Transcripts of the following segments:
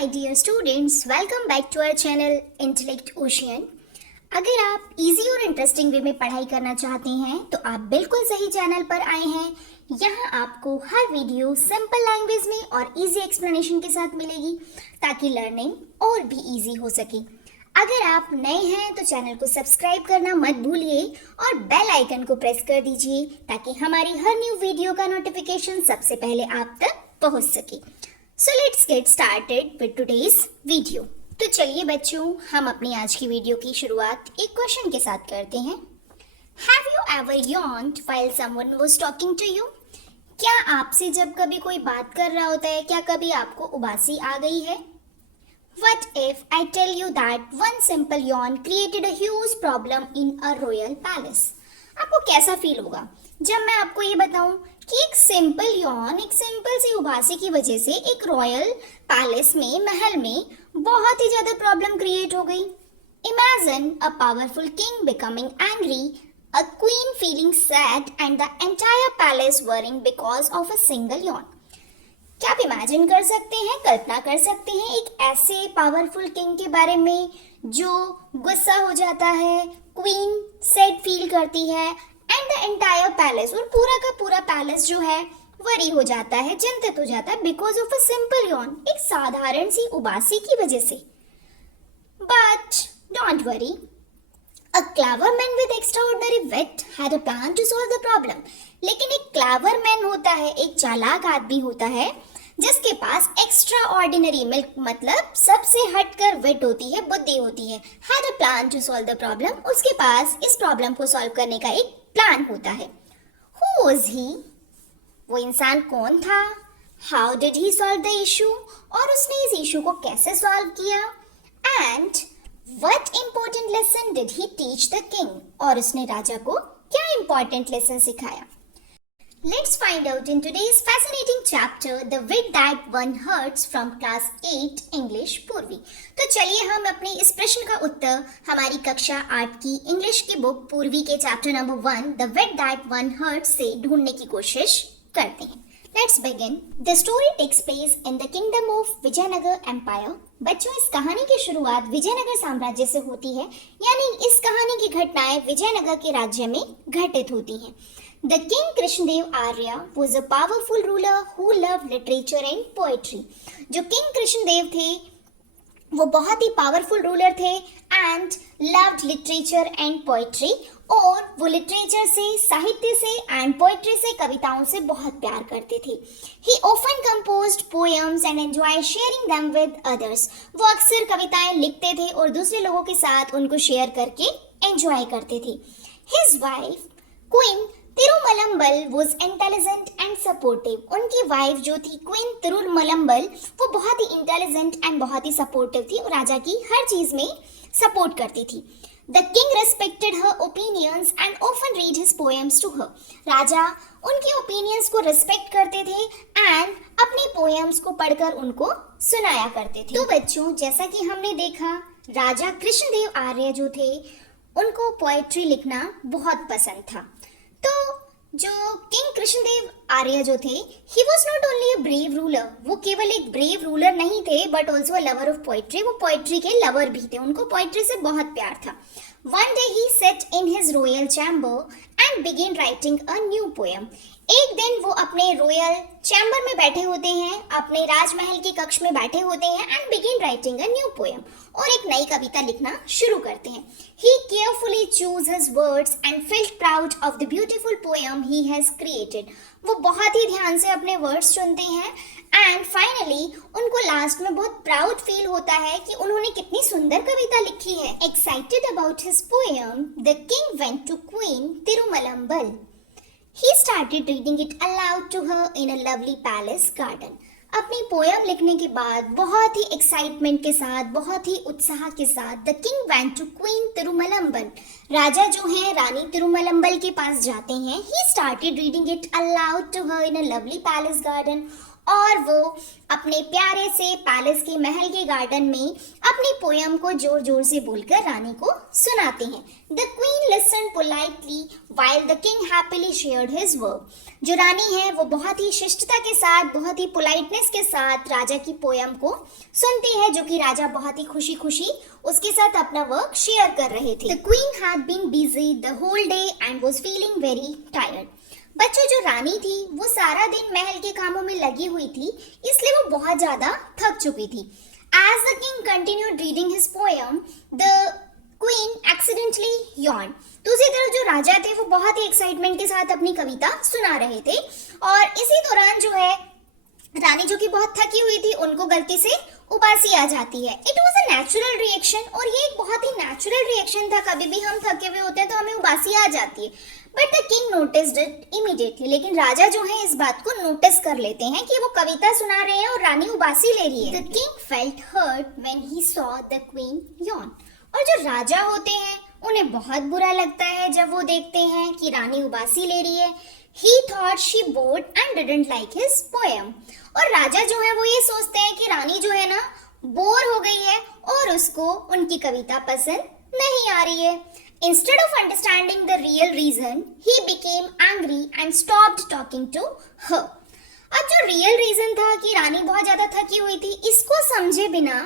my dear students, welcome back to our channel Intellect Ocean। अगर आप easy और interesting way में पढ़ाई करना चाहते हैं तो आप बिल्कुल सही चैनल पर आए हैं। यहाँ आपको हर वीडियो सिंपल लैंग्वेज में और इजी एक्सप्लेनेशन के साथ मिलेगी ताकि लर्निंग और भी इजी हो सके। अगर आप नए हैं तो चैनल को सब्सक्राइब करना मत भूलिए और बेल आइकन को प्रेस कर दीजिए ताकि हमारी हर न्यू वीडियो का नोटिफिकेशन सबसे पहले आप तक पहुंच सके। So let's get started with today's video। तो चलिए बच्चों, हम अपनी आज की वीडियो की शुरुआत एक क्वेश्चन के साथ करते हैं। Have you ever yawned while someone was talking to you? क्या आपसे जब कभी कोई बात कर रहा होता है, क्या कभी आपको उबासी आ गई है? What if I tell you that one simple yawn created a huge problem in a royal palace? आपको कैसा फील होगा जब मैं आपको ये बताऊं कि एक सिंपल यौन, एक सिंपल सी उबासी की वजह से एक रॉयल पैलेस में, महल में बहुत ही ज्यादा प्रॉब्लम क्रिएट हो गई। Imagine a powerful king becoming angry, a queen feeling sad and the entire palace worrying because of a single यौन। क्या आप इमेजिन कर सकते हैं, कल्पना कर सकते हैं एक ऐसे पावरफुल किंग के बारे में जो गुस्सा हो जाता है, क्वीन सैड फील करती है एंड द एंटायर पैलेस, और पूरा का पूरा पैलेस जो है वरी हो जाता है, चिंतित हो जाता है because of a simple yawn, एक साधारण सी उबासी की वजह से। But don't worry, a clever man with extraordinary wit had a plan to solve the problem. लेकिन एक क्लेवर मैन होता है, एक चालाक आदमी होता है जिसके पास एक्स्ट्रा ऑर्डिनरी मिल्क मतलब सबसे हटकर विट होती है, बुद्धि होती है। Had a plan to solve the problem, उसके पास इस प्रॉब्लम को सॉल्व करने का एक प्लान होता है। Who was he? वो इंसान कौन था? How did he solve the issue? और उसने इस इशू को कैसे सॉल्व किया? And what important lesson did he teach the king? और उसने राजा को क्या important lesson सिखाया? Let's find out in today's fascinating chapter, The Wit That One Hurts from Class 8 English पूर्वी। तो चलिए हम अपने इस प्रश्न का उत्तर हमारी कक्षा 8 की इंग्लिश की बुक पूर्वी के chapter number 1 The Wit That One Hurts से ढूंढने की कोशिश करते हैं। Let's begin. The story takes place in the kingdom of Vijayanagar Empire। बच्चों, इस कहानी की शुरुआत विजयनगर साम्राज्य से होती है, यानी इस कहानी की घटनाएं विजयनगर के राज्य में घटित होती हैं। The King Krishnadev Arya was a powerful ruler who loved literature and poetry। जो किंग कृष्णदेव थे वो बहुत ही पावरफुल रूलर थे and loved literature and poetry, और वो लिटरेचर से, साहित्य से एंड पोएट्री से, कविताओं से बहुत प्यार करते थे। ही often composed poems and enjoy sharing them with others. वो अक्सर कविताएं लिखते थे और दूसरे लोगों के साथ उनको शेयर करके एंजॉय करते थे। His wife queen Tirumalambal was intelligent and supportive। उनकी वाइफ जो थी क्वीन तिरुमलम्बल, वो बहुत ही इंटेलिजेंट एंड बहुत ही सपोर्टिव थी और राजा की हर चीज में सपोर्ट करती थी। The king respected her opinions and often read his poems to her। राजा उनकी ओपिनियंस को रिस्पेक्ट करते थे एंड अपनी पोएम्स को पढ़कर उनको सुनाया करते थे। तो बच्चों, जैसा कि हमने देखा, राजा कृष्णदेव आर्य जो थे उनको पोएट्री लिखना बहुत पसंद था। तो जो किंग कृष्णदेव आर्य जो थे, he was not only a brave ruler, वो केवल एक ब्रेव रूलर नहीं थे but also a lover of poetry. वो पोएट्री के लवर भी थे, उनको पोएट्री से बहुत प्यार था। One day he sat in his royal chamber and began writing a new poem. एक दिन वो अपने रॉयल चैम्बर में बैठे होते हैं, अपने राजमहल के कक्ष में बैठे होते हैं and begin writing a new poem, और एक नई कविता लिखना शुरू करते हैं। He carefully choose his words and felt proud of the beautiful poem he has created. वो बहुत ही ध्यान से अपने वर्ड्स चुनते हैं एंड फाइनली उनको लास्ट में बहुत प्राउड फील होता है कि उन्होंने कितनी सुंदर कविता लिखी है। Excited about his poem, the king went to queen Tirumalambal. He started reading it aloud to her in a lovely palace garden। अपनी पोयम लिखने के बाद बहुत ही एक्साइटमेंट के साथ, बहुत ही उत्साह के साथ the king went to queen Tirumalambal, राजा जो है रानी तिरुमलम्बल के पास जाते हैं। He started reading it aloud to her in a lovely palace garden, और वो अपने प्यारे से पैलेस के महल के गार्डन में अपनी पोयम को जोर जोर से बोलकर रानी को सुनाते हैं। The queen listen politely while the king happily shared his work. जो रानी है वो बहुत ही शिष्टता के साथ, बहुत ही पोलाइटनेस के साथ राजा की पोयम को सुनती है, जो कि राजा बहुत ही खुशी खुशी उसके साथ अपना वर्क शेयर कर रहे थे। The queen had been busy the whole day and was feeling very tired. बच्चों, जो रानी थी वो सारा दिन महल के कामों में लगी हुई थी, इसलिए वो बहुत ज्यादा थक चुकी थी। As the king continued reading his poem, the queen accidentally yawned. दूसरी तरफ जो राजा थे वो बहुत ही एक्साइटमेंट के साथ अपनी कविता सुना रहे थे, और इसी दौरान जो है रानी, जो कि बहुत थकी हुई थी, उनको गलती से उबासी आ जाती है। It was a natural reaction, और ये एक बहुत ही नेचुरल रिएक्शन था। कभी भी हम थके हुए होते हैं तो हमें उबासी आ जाती है। But the king noticed it immediately. लेकिन राजा जो है इस बात को नोटिस कर लेते हैं कि वो कविता सुना रहे हैं और रानी उबासी ले रही है। The king felt hurt when he saw the queen yawn. और जो राजा होते हैं उन्हें बहुत बुरा लगता है जब वो देखते हैं कि रानी उबासी ले रही है। He thought she bored and didn't like his poem. और राजा जो है वो ये सोचते हैं कि रानी जो है ना बोर हो गई है और उसको उनकी कविता पसंद नहीं आ रही है। Instead of understanding the real reason, he became angry and stopped talking to her. अब जो रियल रीजन था कि रानी बहुत ज्यादा थकी हुई थी, इसको समझे बिना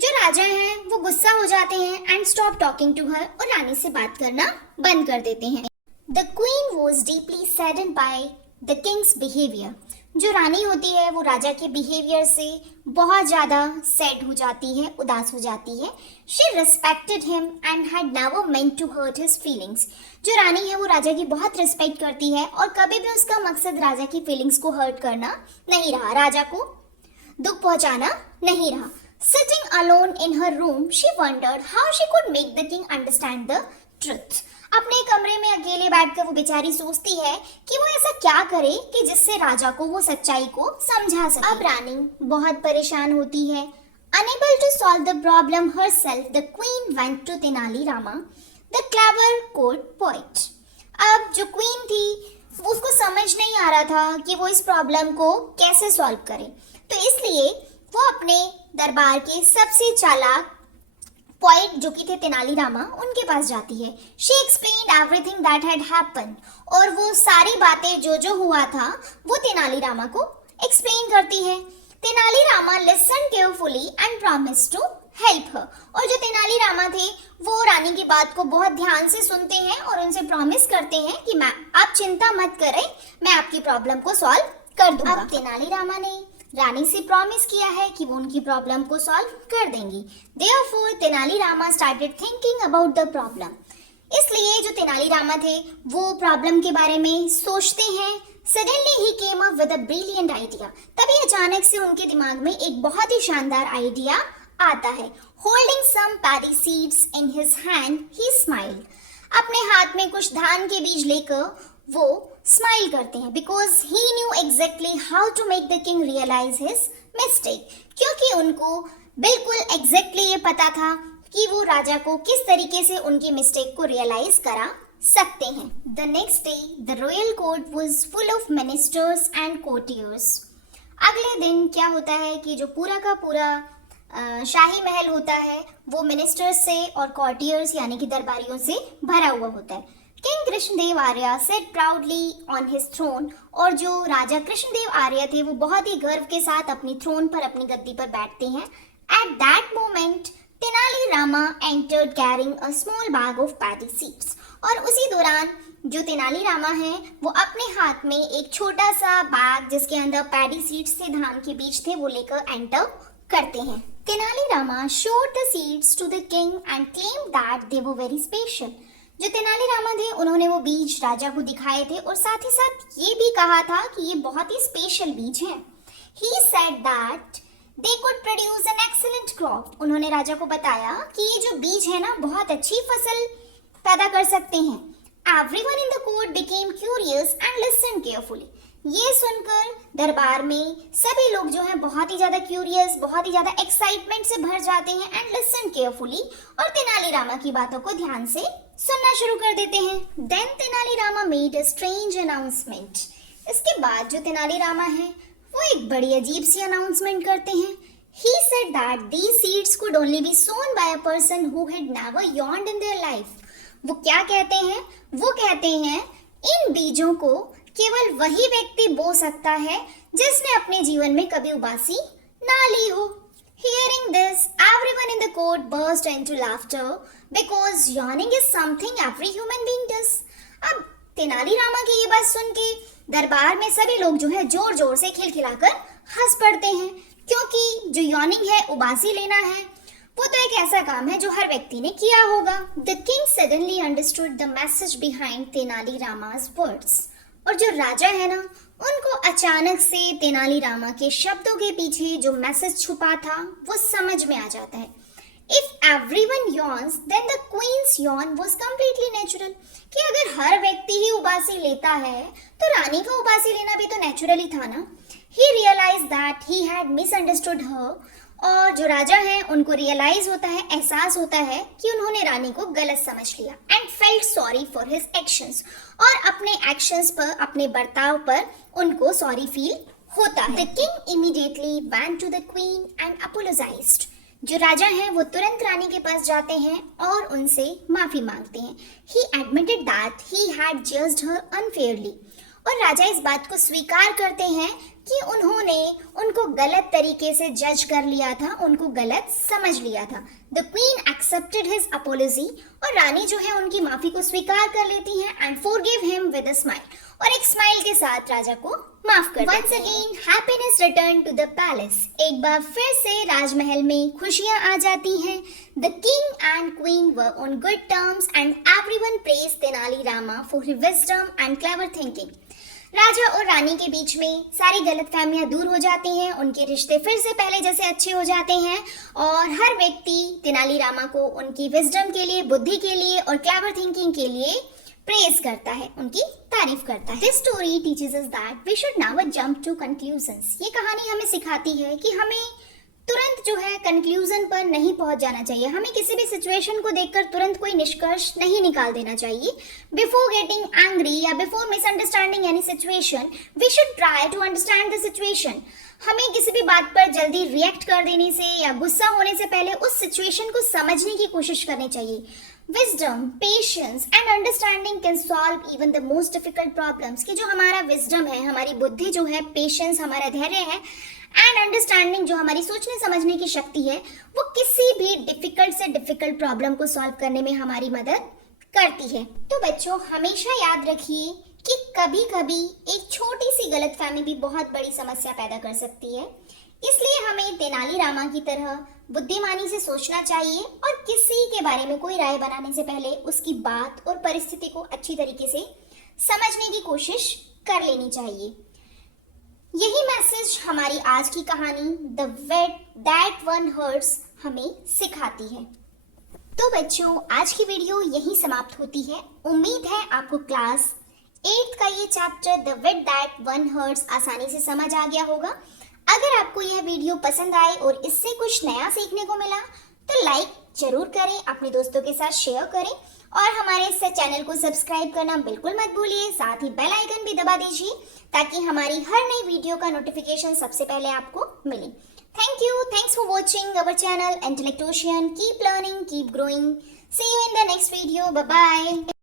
जो राजा हैं वो गुस्सा हो जाते हैं and stop talking to her, और रानी से बात करना बंद कर देते हैं। The queen was deeply saddened by the king's behavior. जो रानी होती है वो राजा के बिहेवियर से बहुत ज़्यादा सैड हो जाती है, उदास हो जाती है। She respected him and had never meant to hurt his feelings. जो रानी है वो राजा की बहुत रिस्पेक्ट करती है और कभी भी उसका मकसद राजा की फीलिंग्स को हर्ट करना नहीं रहा, राजा को दुख पहुंचाना नहीं रहा। Sitting alone in her room, she wondered how she could make the king understand the truth. अपने कमरे में अकेले बैठकर वो बेचारी सोचती है कि वो ऐसा क्या करे कि जिससे राजा को वो सच्चाई को समझा सके। अब रानी बहुत परेशान होती है। Unable to solve the problem herself, the queen went to Tenali Rama, the clever court poet. अब जो क्वीन थी उसको समझ नहीं आ रहा था कि वो इस प्रॉब्लम को कैसे सॉल्व करे, तो इसलिए वो अपने दरबार के सबसे चालाक पोइट जो कि थे तेनालीरामा, उनके पास जाती है। She explained everything that had happened, और वो सारी बातें जो हुआ था वो तेनालीरामा को एक्सप्लेन करती है। Tenalirama listen carefully and promise to help her, और जो तेनालीरामा थे वो रानी की बात को बहुत ध्यान से सुनते हैं और उनसे प्रॉमिस करते हैं कि मैं आप चिंता मत करें, मैं आपकी प्रॉब्लम को सॉल्व कर दूंगा। अब तेनालीरामा ने रानी से प्रॉमिस किया है कि वो उनकी प्रॉब्लम को सॉल्व कर देंगी। Therefore, Tenali Rama started thinking about the problem. इसलिए जो तेनालीरामा थे वो प्रॉब्लम के बारे में सोचते हैं। Suddenly he came up with a brilliant idea. तभी अचानक से उनके दिमाग में एक बहुत ही शानदार आइडिया आता है। Holding some paddy seeds in his hand, he smiled. अपने हाथ में कुछ धान के बीज लेकर वो स्माइल करते हैं, because he knew exactly how to make the king realise his mistake, क्योंकि उनको बिल्कुल एग्जैक्टली ये पता था कि वो राजा को किस तरीके से उनकी मिस्टेक को रियलाइज करा सकते हैं। The next day the royal court was full of ministers and courtiers. अगले दिन क्या होता है कि जो पूरा का पूरा शाही महल होता है वो मिनिस्टर्स से और कोर्टियर्स यानी कि दरबारियों से भरा हुआ होता है। King Krishnadev Arya sat proudly on his throne, और जो राजा कृष्णदेव आर्य थे वो बहुत ही गर्व के साथ अपनी थ्रोन पर, अपनी गद्दी पर बैठते हैं। At that moment Tenali Rama entered carrying a small bag of paddy seeds, और उसी दौरान जो तेनालीरामा है वो अपने हाथ में एक छोटा सा बैग जिसके अंदर पैडी सीड्स थे, धान के बीज थे, वो लेकर एंटर करते हैं। Tenali Rama showed the seeds to the king and claimed that they were very special. जो तेनालीरामा थे उन्होंने वो बीज राजा को दिखाए थे और साथ ही साथ ये भी कहा था कि ये बहुत ही स्पेशल बीज हैं। He said that they could produce an excellent crop. उन्होंने राजा को बताया कि ये जो बीज है ना बहुत अच्छी फसल पैदा कर सकते हैं। Everyone in the court became curious and listened carefully. ये सुनकर दरबार में सभी लोग जो हैं बहुत ही ज्यादा क्यूरियस, बहुत ही ज्यादा एक्साइटमेंट से भर जाते हैं एंड लिसन केयरफुली, और तेनालीरामा की बातों को ध्यान से सुनना शुरू कर देते हैं। Then Tenalirama made a strange announcement. इसके बाद जो तेनालीरामा है वो एक बड़ी अजीब सी अनाउंसमेंट करते हैं। He said that these seeds could only be sown by a person who had never yawned in their life. वो क्या कहते हैं? वो कहते हैं इन बीजों को केवल वही व्यक्ति बो सकता है जिसने अपने जीवन में कभी उबासी ना ली हो। Hearing this, everyone in the court burst into laughter because yawning is something every human being does. अब तेनालीरामा की ये बात सुन के दरबार में सभी लोग जो है जोर जोर से खिलखिलाकर हंस पड़ते हैं, क्योंकि जो यॉर्निंग है, उबासी लेना है, वो तो एक ऐसा काम है जो हर व्यक्ति ने किया होगा। The king suddenly understood the message behind Tenali Rama's words. और जो राजा है ना, उनको अचानक से तेनालीरामा के शब्दों के पीछे जो मैसेज छुपा था वो समझ में आ जाता है। If everyone yawns, then the queen's yawn was completely natural. कि अगर हर व्यक्ति ही उबासी लेता है तो रानी का उबासी लेना भी तो नेचुरली था ना। He realized that he had misunderstood her. और जो राजा हैं उनको रियलाइज होता है, एहसास होता है कि उन्होंने रानी को गलत समझ लिया and felt sorry for his actions. और अपने एक्शंस पर, अपने बर्ताव पर उनको सॉरी फील होता है। The king immediately went to the queen and apologized. जो राजा हैं वो तुरंत रानी के पास जाते हैं और उनसे माफी मांगते हैं। He admitted that he had judged her unfairly. और राजा इस बात को स्वीकार करते हैं कि उन्होंने उनको गलत तरीके से जज कर लिया था, उनको गलत समझ लिया था। The queen accepted his apology. और रानी जो है उनकी माफी को स्वीकार कर लेती हैं and forgave him with a smile. और एक स्माइल के साथ राजा को माफ कर देती हैं। Once again, happiness returned to the palace. एक बार फिर से राजमहल में खुशियां आ जाती हैं। The king and queen were on good terms and everyone praised Tenali Rama for his wisdom and clever thinking. राजा और रानी के बीच में सारी गलतफहमियां दूर हो जाती हैं, उनके रिश्ते फिर से पहले जैसे अच्छे हो जाते हैं और हर व्यक्ति तेनालीरामा को उनकी विजडम के लिए, बुद्धि के लिए और क्लेवर थिंकिंग के लिए प्रेज करता है, उनकी तारीफ करता है। This story teaches us that we should never jump to conclusions. ये कहानी हमें सिखाती है कि हमें तुरंत जो है कंक्लूजन पर नहीं पहुंच जाना चाहिए। हमें किसी भी सिचुएशन को देखकर तुरंत कोई निष्कर्ष नहीं निकाल देना चाहिए। बिफोर गेटिंग एंग्री या before misunderstanding any situation, we should try to understand the situation. हमें किसी भी बात पर जल्दी रिएक्ट कर देने से या गुस्सा होने से पहले उस सिचुएशन को समझने की कोशिश करनी चाहिए। Wisdom, patience and understanding can solve even the most difficult problems. कि जो हमारा wisdom है, हमारी बुद्धि जो है, patience हमारा धैर्य है and understanding जो हमारी सोचने समझने की शक्ति है, वो किसी भी difficult से difficult problem को solve करने में हमारी मदद करती है। तो बच्चों हमेशा याद रखिए कि कभी कभी एक छोटी सी गलतफहमी भी बहुत बड़ी समस्या पैदा कर सकती है। इसलिए हमें तेनालीरामा की तरह बुद्धिमानी से सोचना चाहिए और किसी के बारे में कोई राय बनाने से पहले उसकी बात और परिस्थिति को अच्छी तरीके से समझने की कोशिश कर लेनी चाहिए। यही मैसेज हमारी आज की कहानी the weight that one hurts हमें सिखाती है। तो बच्चों आज की वीडियो यही समाप्त होती है। उम्मीद है आपको क्लास 8th का ये chapter the weight that one hurts आसानी से समझ आ गया होगा। अगर आपको यह वीडियो पसंद आए और इससे कुछ नया सीखने को मिला तो लाइक जरूर करें, अपने दोस्तों के साथ शेयर करें और हमारे इस चैनल को सब्सक्राइब करना बिल्कुल मत भूलिए। साथ ही बेल आइकन भी दबा दीजिए ताकि हमारी हर नई वीडियो का नोटिफिकेशन सबसे पहले आपको मिले। Thank you, thanks for watching our channel intellect ocean. Keep learning, keep growing. See you in the next video. Bye bye.